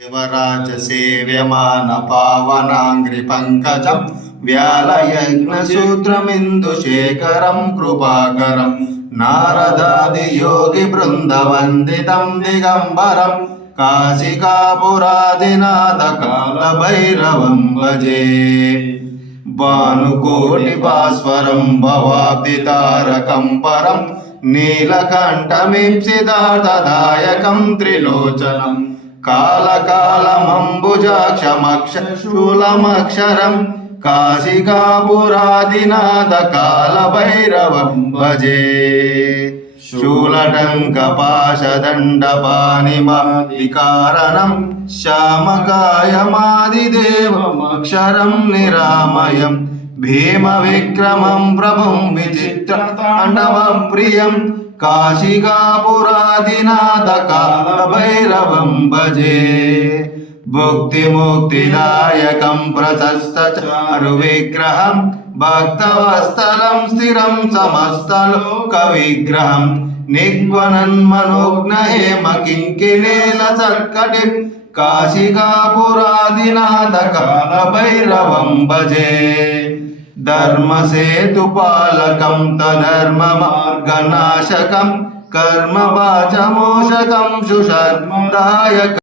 देवराजसेव्यमान पावनाङ्घ्रिपङ्कजं व्यालयज्ञसूत्रमिन्दुशेखरं कृपाकरं नारदादियोगिवृन्दवन्दितं दिगम्बरं काशिकापुरादिनाथकालभैरवं भजे। भानुकोटिभास्वरं भवाब्धितारकं परं नीलकण्ठमीप्सितार्थदायकं त्रिलोचनं कालकालमम्बुजाक्षमक्षशूलमक्षरं काशिकापुरादिनाथकालभैरवं भजे। शूलटङ्कपाशदण्डपाणिमादिकारणं श्यामकायमादिदेवमक्षरं निरामयं भीमविक्रमं प्रभुं विचित्रताण्डवप्रियं काशिकापुरादिनाथकालभैरवं भजे। भुक्तिमुक्तिदायकं प्रशस्तचारुविग्रहं भक्तवत्सलं स्थिरं समस्तलोकविग्रहं निग्वनन्मनोज्ञहेमकिङ्किणीलसत्कटिं काशिकापुरादिनाथकालभैरवं भजे। धर्मसेतुपालकं तद्धर्ममार्गनाशकं कर्मवाचमोषकं सुशर्मदायकम्